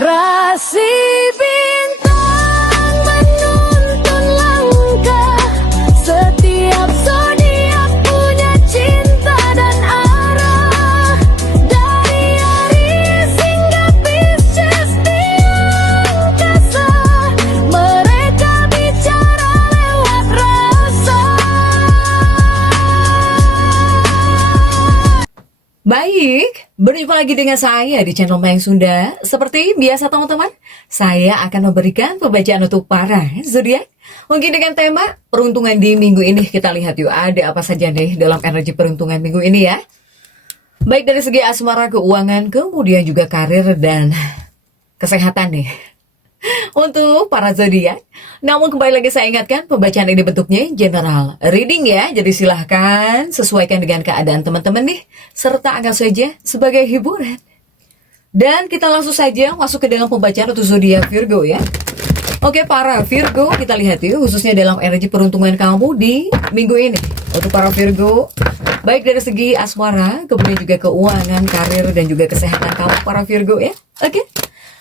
Rasi bintang menuntun langkah, setiap zodiak punya cinta dan arah. Dari Aries hingga Pisces di angkasa, mereka bicara lewat rasa. Baik, berjumpa lagi dengan saya di channel Mayang Sunda. Seperti biasa teman-teman, saya akan memberikan pembacaan untuk para zodiak. Mungkin dengan tema peruntungan di minggu ini, kita lihat yuk ada apa saja nih dalam energi peruntungan minggu ini ya. Baik dari segi asmara, keuangan, kemudian juga karir dan kesehatan nih. Untuk para zodiak. Namun kembali lagi saya ingatkan, pembacaan ini bentuknya general reading ya. Jadi silahkan sesuaikan dengan keadaan teman-teman nih, serta anggap saja sebagai hiburan. Dan kita langsung saja masuk ke dalam pembacaan untuk zodiak Virgo ya. Oke para Virgo, kita lihat yuk khususnya dalam energi peruntungan kamu di minggu ini. Untuk para Virgo, baik dari segi asmara, kemudian juga keuangan, karir, dan juga kesehatan kamu para Virgo ya. Oke.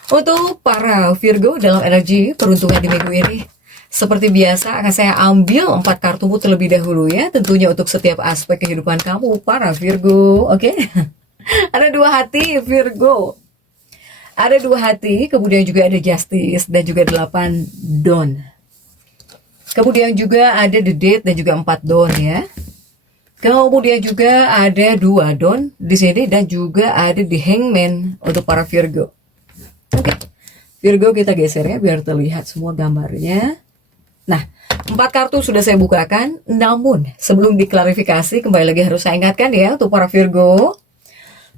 Untuk para Virgo dalam energi peruntungan di minggu ini, seperti biasa akan saya ambil 4 kartumu terlebih dahulu ya, tentunya untuk setiap aspek kehidupan kamu para Virgo. Oke. Ada 2 hati Virgo. Ada 2 hati, kemudian juga ada Justice dan juga 8 Don. Kemudian juga ada The Date dan juga 4 Don ya. Kemudian juga ada 2 Don di sini dan juga ada The Hangman untuk para Virgo. Oke, Virgo kita geser ya biar terlihat semua gambarnya. Nah, 4 kartu sudah saya bukakan, namun sebelum diklarifikasi kembali lagi harus saya ingatkan ya untuk para Virgo.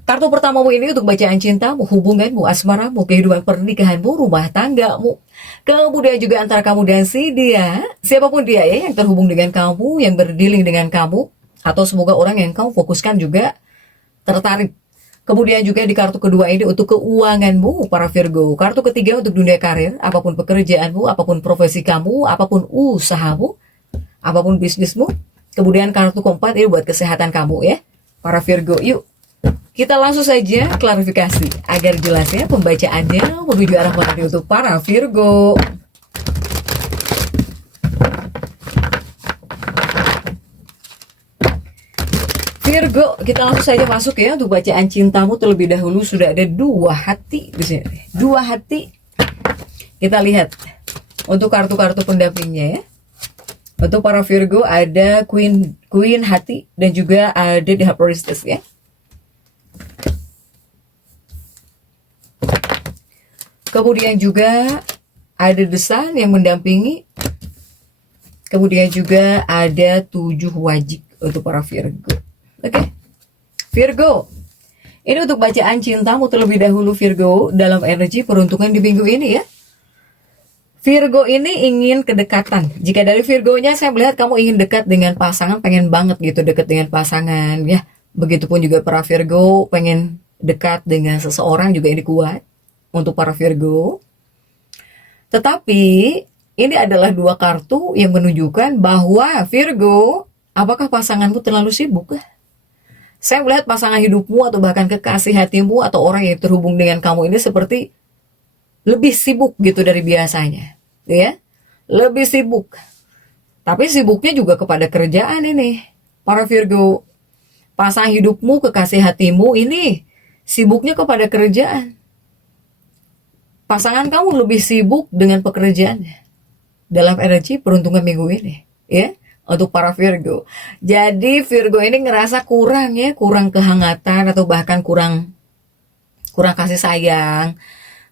Kartu pertamamu ini untuk bacaan cintamu, hubunganmu, asmaramu, kehidupan pernikahanmu, rumah tanggamu. Kemudian juga antara kamu dan si dia, siapapun dia ya yang terhubung dengan kamu, yang berdealing dengan kamu, atau semoga orang yang kamu fokuskan juga tertarik. Kemudian juga di kartu kedua ini untuk keuanganmu para Virgo. Kartu ketiga untuk dunia karir, apapun pekerjaanmu, apapun profesi kamu, apapun usahamu, apapun bisnismu. Kemudian kartu keempat ini buat kesehatan kamu ya para Virgo. Yuk kita langsung saja klarifikasi agar jelas ya pembacaannya menuju arah mana untuk para Virgo. Virgo, kita langsung saja masuk ya untuk bacaan cintamu terlebih dahulu. Sudah ada 2 hati di sini. 2 hati. Kita lihat untuk kartu-kartu pendampingnya ya. Untuk para Virgo ada Queen hati dan juga ada The High Priestess ya. Kemudian juga ada The Sun yang mendampingi. Kemudian juga ada 7 wajib untuk para Virgo. Oke, Virgo, ini untuk bacaan cintamu terlebih dahulu Virgo dalam energi peruntungan di minggu ini ya. Virgo ini ingin kedekatan. Jika dari Virgonya saya melihat kamu ingin dekat dengan pasangan, pengen banget gitu dekat dengan pasangan ya. Begitupun juga para Virgo pengen dekat dengan seseorang juga ini kuat untuk para Virgo. Tetapi ini adalah 2 kartu yang menunjukkan bahwa Virgo, apakah pasanganmu terlalu sibuk? Saya melihat pasangan hidupmu atau bahkan kekasih hatimu atau orang yang terhubung dengan kamu ini seperti lebih sibuk gitu dari biasanya, ya. Lebih sibuk. Tapi sibuknya juga kepada kerjaan ini. Para Virgo, pasangan hidupmu, kekasih hatimu ini sibuknya kepada kerjaan. Pasangan kamu lebih sibuk dengan pekerjaannya dalam energi peruntungan minggu ini, ya. Untuk para Virgo. Jadi Virgo ini ngerasa kurang ya, kurang kehangatan atau bahkan kurang kasih sayang,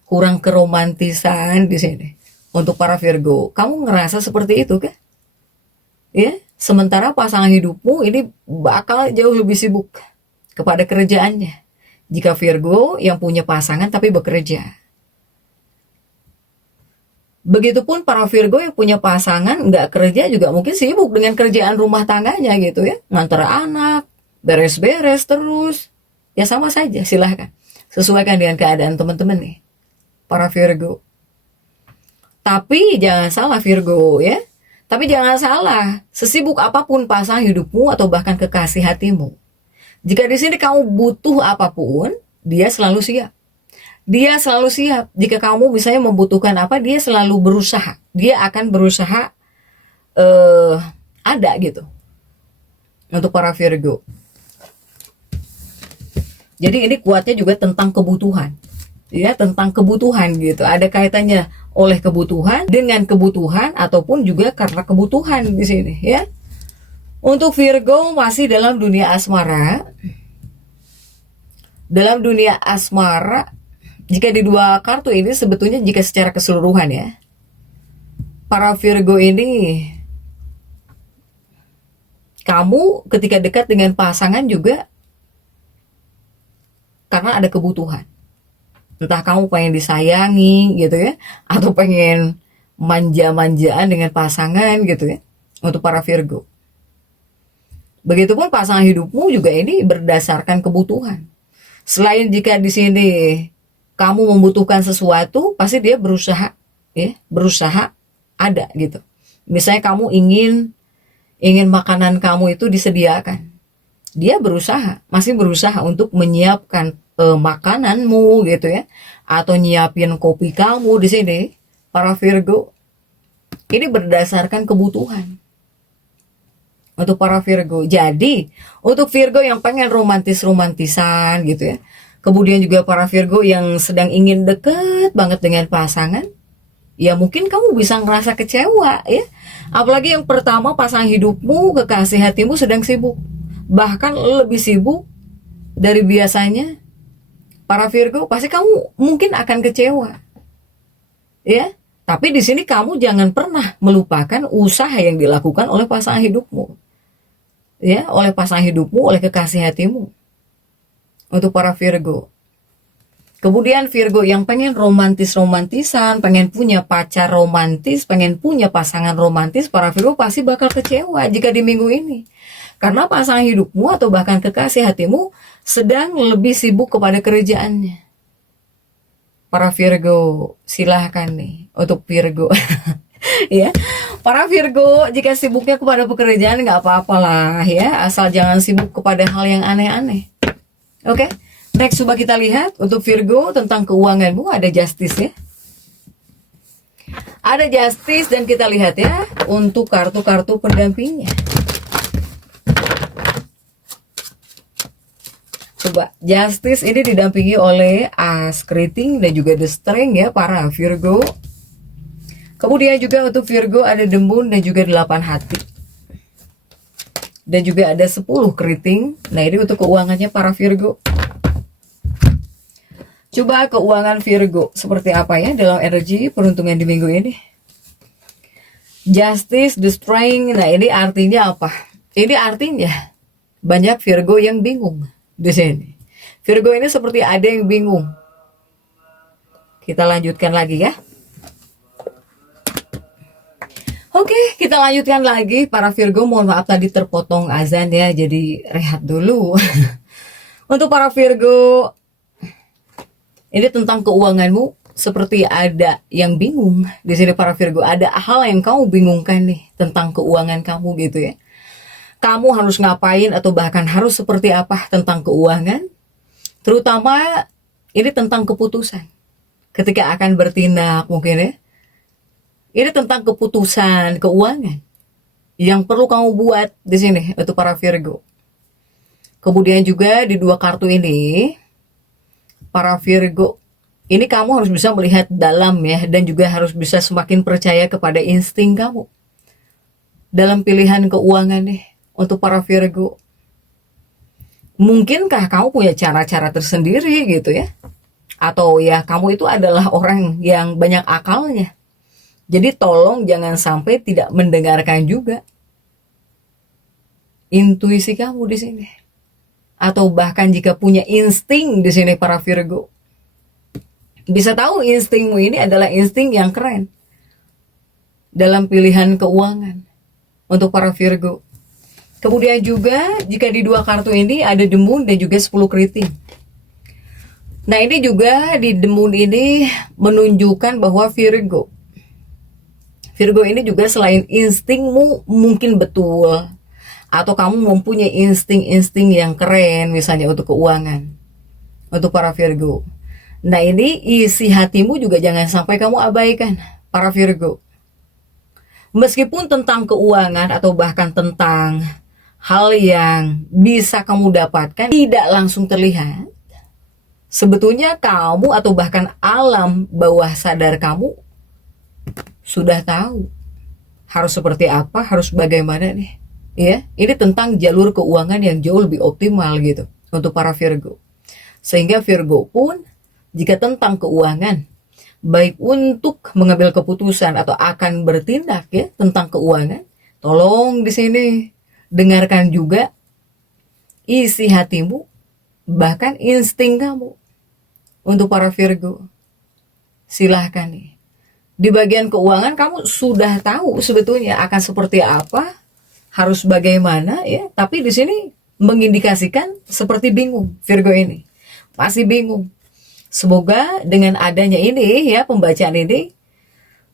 kurang keromantisan di sini. Untuk para Virgo, kamu ngerasa seperti itu kan? Ya, sementara pasangan hidupmu ini bakal jauh lebih sibuk kepada kerjaannya. Jika Virgo yang punya pasangan tapi bekerja. Begitupun para Virgo yang punya pasangan nggak kerja juga mungkin sibuk dengan kerjaan rumah tangganya gitu ya. Nganter anak, beres-beres terus. Ya sama saja, silahkan. Sesuaikan dengan keadaan teman-teman nih. Para Virgo. Tapi jangan salah Virgo ya. Tapi jangan salah, sesibuk apapun pasangan hidupmu atau bahkan kekasih hatimu. Jika di sini kamu butuh apapun, dia selalu siap. Dia selalu siap. Jika kamu misalnya membutuhkan apa, dia selalu berusaha. Dia akan berusaha ada gitu. Untuk para Virgo. Jadi ini kuatnya juga tentang kebutuhan. Ya, tentang kebutuhan gitu. Ada kaitannya oleh kebutuhan dengan kebutuhan ataupun juga karena kebutuhan di sini ya. Untuk Virgo masih dalam dunia asmara. Dalam dunia asmara, jika di dua kartu ini sebetulnya jika secara keseluruhan ya, para Virgo ini, kamu ketika dekat dengan pasangan juga karena ada kebutuhan. Entah kamu pengen disayangi gitu ya, atau pengen manja-manjaan dengan pasangan gitu ya, untuk para Virgo. Begitupun pasangan hidupmu juga ini berdasarkan kebutuhan. Selain jika di sini kamu membutuhkan sesuatu, pasti dia berusaha ya, berusaha ada gitu. Misalnya kamu ingin makanan kamu itu disediakan. Dia berusaha, masih berusaha untuk menyiapkan makananmu gitu ya, atau nyiapin kopi kamu di sini. Para Virgo ini berdasarkan kebutuhan untuk para Virgo. Jadi untuk Virgo yang pengen romantisan gitu ya, kemudian juga para Virgo yang sedang ingin deket banget dengan pasangan, ya mungkin kamu bisa ngerasa kecewa ya. Apalagi yang pertama, pasangan hidupmu, kekasih hatimu sedang sibuk, bahkan lebih sibuk dari biasanya. Para Virgo pasti kamu mungkin akan kecewa ya. Tapi di sini kamu jangan pernah melupakan usaha yang dilakukan oleh pasangan hidupmu ya, oleh pasangan hidupmu, oleh kekasih hatimu. Untuk para Virgo. Kemudian Virgo yang pengen romantisan, pengen punya pacar romantis, pengen punya pasangan romantis, para Virgo pasti bakal kecewa jika di minggu ini. Karena pasangan hidupmu atau bahkan kekasih hatimu sedang lebih sibuk kepada kerjaannya. Para Virgo, silahkan nih untuk Virgo. Ya, para Virgo jika sibuknya kepada pekerjaan nggak apa-apalah ya, asal jangan sibuk kepada hal yang aneh-aneh. Oke, next coba kita lihat untuk Virgo tentang keuanganmu. Ada Justice ya. Ada Justice dan kita lihat ya untuk kartu-kartu pendampingnya. Coba, Justice ini didampingi oleh As Keriting dan juga The Strength ya para Virgo. Kemudian juga untuk Virgo ada The Moon dan juga 8 hati. Dan juga ada 10 keriting. Nah ini untuk keuangannya para Virgo. Coba keuangan Virgo seperti apa ya dalam energi peruntungan di minggu ini. Justice, The Strength. Nah ini artinya apa? Ini artinya banyak Virgo yang bingung di sini. Virgo ini seperti ada yang bingung. Kita lanjutkan lagi ya. Oke, kita lanjutkan lagi para Virgo. Mohon maaf tadi terpotong azan ya, jadi rehat dulu. Untuk para Virgo, ini tentang keuanganmu seperti ada yang bingung di sini para Virgo. Ada hal yang kamu bingungkan nih tentang keuangan kamu gitu ya. Kamu harus ngapain atau bahkan harus seperti apa tentang keuangan. Terutama ini tentang keputusan. Ketika akan bertindak mungkin ya. Ini tentang keputusan keuangan yang perlu kamu buat di sini untuk para Virgo. Kemudian juga di dua kartu ini, para Virgo, ini kamu harus bisa melihat dalam ya, dan juga harus bisa semakin percaya kepada insting kamu dalam pilihan keuangan nih untuk para Virgo. Mungkinkah kamu punya cara-cara tersendiri gitu ya? Atau ya kamu itu adalah orang yang banyak akalnya. Jadi tolong jangan sampai tidak mendengarkan juga intuisi kamu di sini. Atau bahkan jika punya insting di sini para Virgo. Bisa tahu instingmu ini adalah insting yang keren dalam pilihan keuangan untuk para Virgo. Kemudian juga jika di dua kartu ini ada The Moon dan juga 10 keriting. Nah ini juga di The Moon ini menunjukkan bahwa Virgo ini juga selain instingmu mungkin betul, atau kamu mempunyai insting-insting yang keren misalnya untuk keuangan untuk para Virgo. Nah, ini isi hatimu juga jangan sampai kamu abaikan, para Virgo. Meskipun tentang keuangan atau bahkan tentang hal yang bisa kamu dapatkan tidak langsung terlihat, sebetulnya kamu atau bahkan alam bawah sadar kamu sudah tahu harus seperti apa, harus bagaimana nih. Ya, ini tentang jalur keuangan yang jauh lebih optimal gitu untuk para Virgo. Sehingga Virgo pun jika tentang keuangan, baik untuk mengambil keputusan atau akan bertindak ya tentang keuangan, tolong di sini dengarkan juga isi hatimu, bahkan insting kamu untuk para Virgo. Silahkan nih. Di bagian keuangan kamu sudah tahu sebetulnya akan seperti apa, harus bagaimana ya, tapi di sini mengindikasikan seperti bingung Virgo ini. Masih bingung. Semoga dengan adanya ini ya pembacaan ini,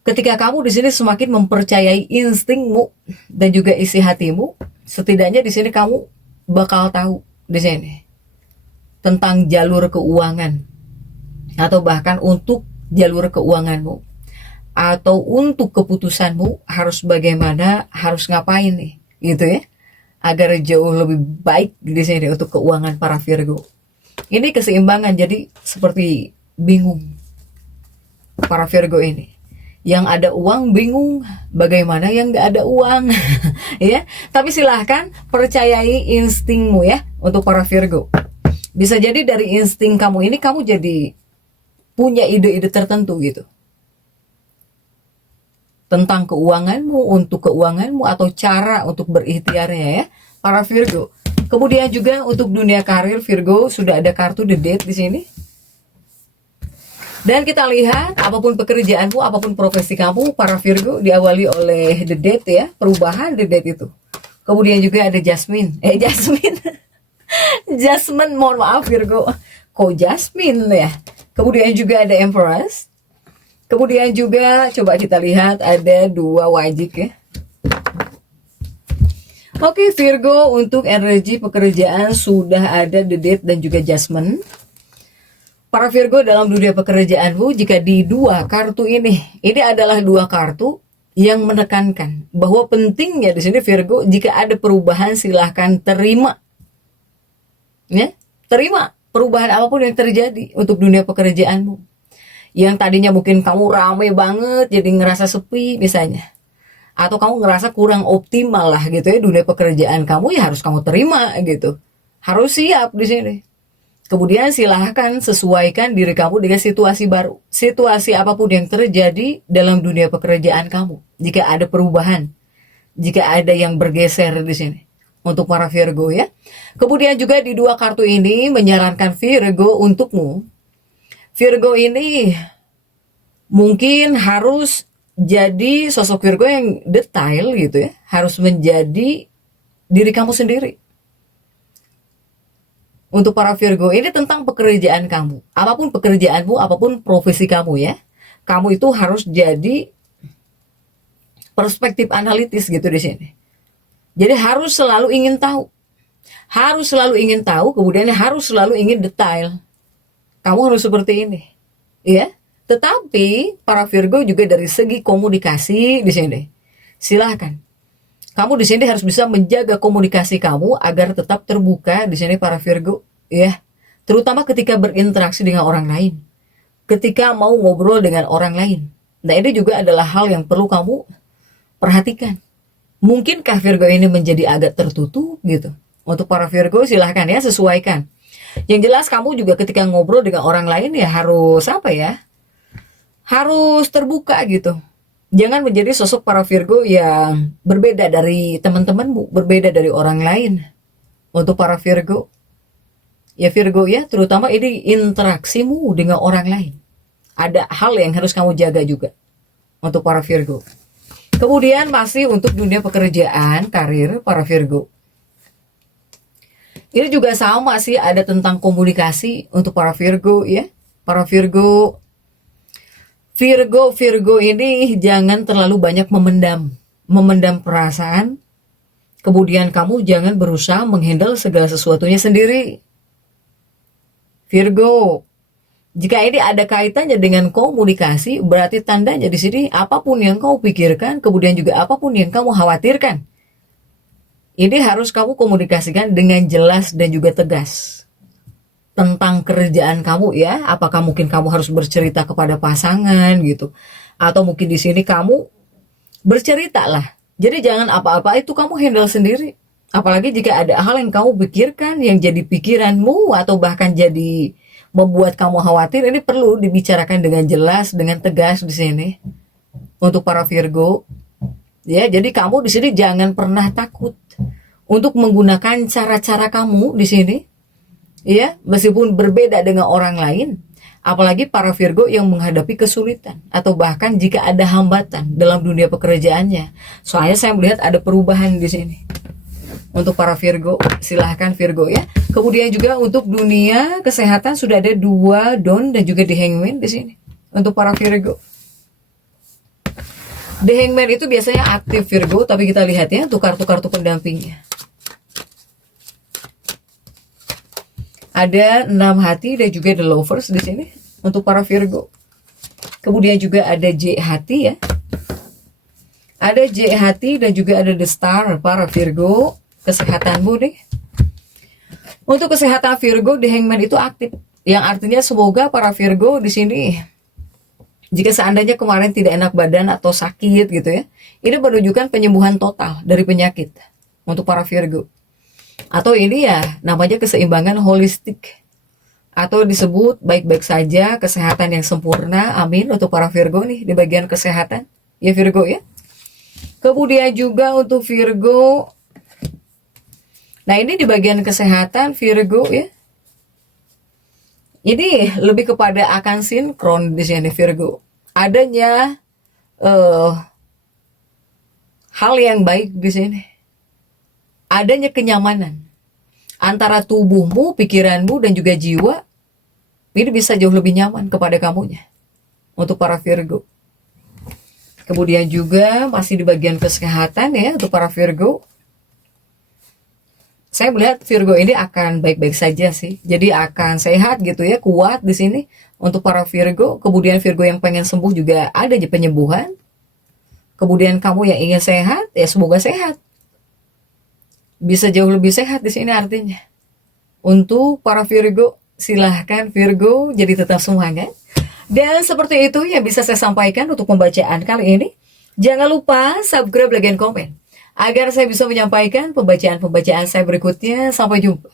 ketika kamu di sini semakin mempercayai instingmu dan juga isi hatimu, setidaknya di sini kamu bakal tahu di sini tentang jalur keuangan atau bahkan untuk jalur keuanganmu atau untuk keputusanmu harus bagaimana, harus ngapain nih, gitu ya, agar jauh lebih baik di sini untuk keuangan para Virgo. Ini keseimbangan, jadi seperti bingung para Virgo ini. Yang ada uang bingung, bagaimana yang nggak ada uang, ya. Tapi silahkan percayai instingmu ya untuk para Virgo. Bisa jadi dari insting kamu ini kamu jadi punya ide-ide tertentu gitu tentang keuanganmu, untuk keuanganmu atau cara untuk berikhtiarnya ya para Virgo. Kemudian juga untuk dunia karir Virgo sudah ada kartu The Death di sini. Dan kita lihat apapun pekerjaanmu, apapun profesi kamu para Virgo diawali oleh The Death ya, perubahan The Death itu. Kemudian juga ada Jasmine. Jasmine, mohon maaf Virgo. Kok Jasmine ya? Kemudian juga ada Empress. Kemudian juga coba kita lihat ada dua wajik ya. Oke Virgo, untuk energi pekerjaan sudah ada The Death dan juga Jasmine. Para Virgo dalam dunia pekerjaanmu, jika di dua kartu ini adalah dua kartu yang menekankan bahwa pentingnya di sini Virgo, jika ada perubahan silahkan terima. Ya, terima perubahan apapun yang terjadi untuk dunia pekerjaanmu. Yang tadinya mungkin kamu rame banget jadi ngerasa sepi misalnya, atau kamu ngerasa kurang optimal lah gitu ya dunia pekerjaan kamu, ya harus kamu terima gitu, harus siap di sini. Kemudian silahkan sesuaikan diri kamu dengan situasi baru, situasi apapun yang terjadi dalam dunia pekerjaan kamu. Jika ada perubahan, jika ada yang bergeser di sini untuk para Virgo ya. Kemudian juga di dua kartu ini menyarankan Virgo untukmu. Virgo ini mungkin harus jadi sosok Virgo yang detail gitu ya, harus menjadi diri kamu sendiri. Untuk para Virgo ini tentang pekerjaan kamu, apapun pekerjaanmu, apapun profesi kamu ya, kamu itu harus jadi perspektif analitis gitu di sini. Jadi harus selalu ingin tahu, kemudian harus selalu ingin detail. Kamu harus seperti ini, ya. Tetapi para Virgo juga dari segi komunikasi di sini, silahkan. Kamu di sini harus bisa menjaga komunikasi kamu agar tetap terbuka di sini para Virgo, ya. Terutama ketika berinteraksi dengan orang lain, ketika mau ngobrol dengan orang lain. Nah ini juga adalah hal yang perlu kamu perhatikan. Mungkinkah Virgo ini menjadi agak tertutup gitu? Untuk para Virgo silahkan ya sesuaikan. Yang jelas kamu juga ketika ngobrol dengan orang lain ya harus apa ya? Harus terbuka gitu. Jangan menjadi sosok para Virgo yang berbeda dari teman-temanmu, berbeda dari orang lain. Untuk para Virgo, ya Virgo ya, terutama ini interaksimu dengan orang lain. Ada hal yang harus kamu jaga juga untuk para Virgo. Kemudian masih untuk dunia pekerjaan, karir para Virgo. Ini juga sama sih, ada tentang komunikasi untuk para Virgo ya. Para Virgo ini jangan terlalu banyak memendam perasaan. Kemudian kamu jangan berusaha menghandle segala sesuatunya sendiri. Virgo, Jika ini ada kaitannya dengan komunikasi, berarti tandanya di sini apapun yang kau pikirkan, kemudian juga apapun yang kamu khawatirkan, ini harus kamu komunikasikan dengan jelas dan juga tegas tentang kerjaan kamu ya. Apakah mungkin kamu harus bercerita kepada pasangan gitu, atau mungkin di sini kamu bercerita lah. Jadi jangan apa-apa itu kamu handle sendiri. Apalagi jika ada hal yang kamu pikirkan yang jadi pikiranmu atau bahkan jadi membuat kamu khawatir, ini perlu dibicarakan dengan jelas, dengan tegas di sini. Untuk para Virgo, ya, jadi kamu di sini jangan pernah takut untuk menggunakan cara-cara kamu di sini, ya, meskipun berbeda dengan orang lain. Apalagi para Virgo yang menghadapi kesulitan atau bahkan jika ada hambatan dalam dunia pekerjaannya. Soalnya saya melihat ada perubahan di sini. Untuk para Virgo, silahkan Virgo ya. Kemudian juga untuk dunia kesehatan sudah ada 2 Don dan juga The Hangman di sini. Untuk para Virgo. The Hangman itu biasanya aktif Virgo, tapi kita lihat ya untuk kartu-kartu pendampingnya. Ada 6 hati dan juga The Lovers di sini untuk para Virgo. Kemudian juga ada J hati ya. Ada J hati dan juga ada The Star para Virgo. Kesehatanmu nih. Untuk kesehatan Virgo, The Hangman itu aktif, yang artinya semoga para Virgo di sini, jika seandainya kemarin tidak enak badan atau sakit gitu ya, ini menunjukkan penyembuhan total dari penyakit untuk para Virgo. Atau ini ya namanya keseimbangan holistik, atau disebut baik-baik saja, kesehatan yang sempurna. Amin untuk para Virgo nih di bagian kesehatan ya Virgo ya. Kemudian juga untuk Virgo, nah ini di bagian kesehatan Virgo ya. Ini lebih kepada akan sinkron di sini Virgo. Adanya hal yang baik di sini. Adanya kenyamanan antara tubuhmu, pikiranmu dan juga jiwa. Ini bisa jauh lebih nyaman kepada kamunya. Untuk para Virgo. Kemudian juga masih di bagian kesehatan ya untuk para Virgo. Saya melihat Virgo ini akan baik-baik saja sih. Jadi akan sehat gitu ya, kuat di sini untuk para Virgo. Kemudian Virgo yang pengen sembuh juga ada aja penyembuhan. Kemudian kamu yang ingin sehat, ya semoga sehat. Bisa jauh lebih sehat di sini artinya. Untuk para Virgo, silahkan Virgo jadi tetap semangat. Dan seperti itu yang bisa saya sampaikan untuk pembacaan kali ini. Jangan lupa subscribe, like, dan komen agar saya bisa menyampaikan pembacaan-pembacaan saya berikutnya. Sampai jumpa.